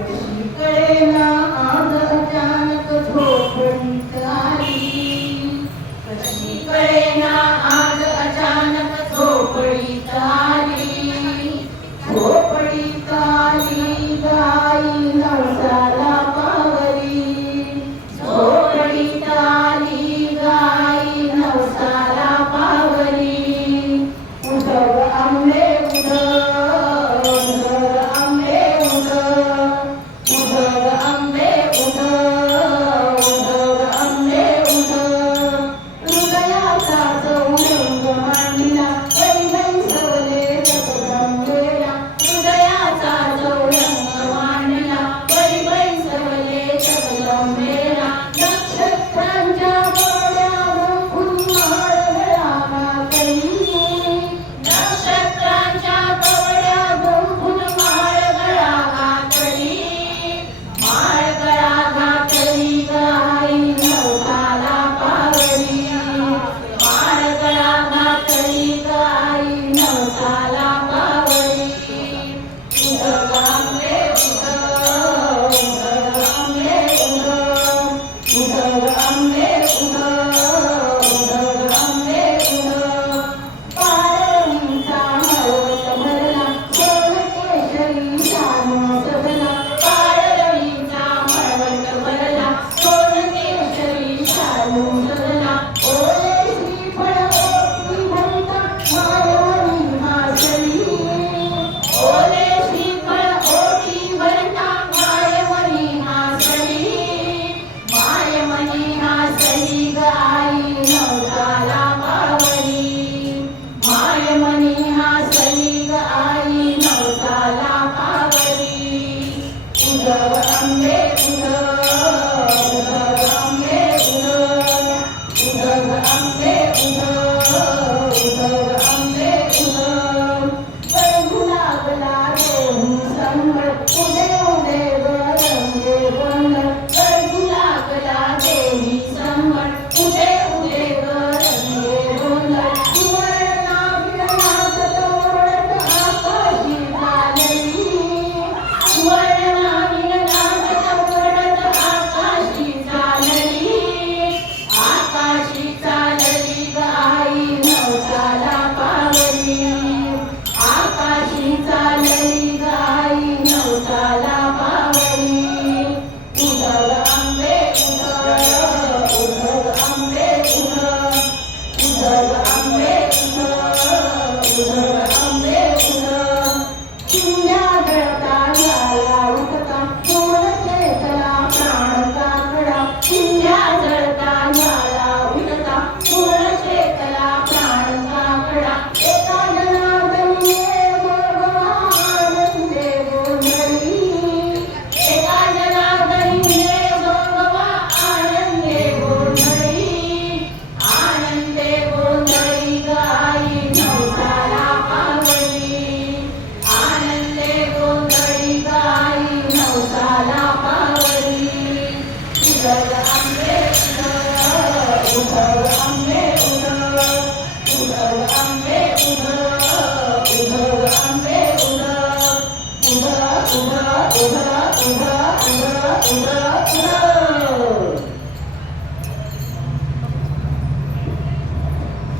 निकले ना आधा जानक झोपड़ी I'm there. Uber, Uber, Uber,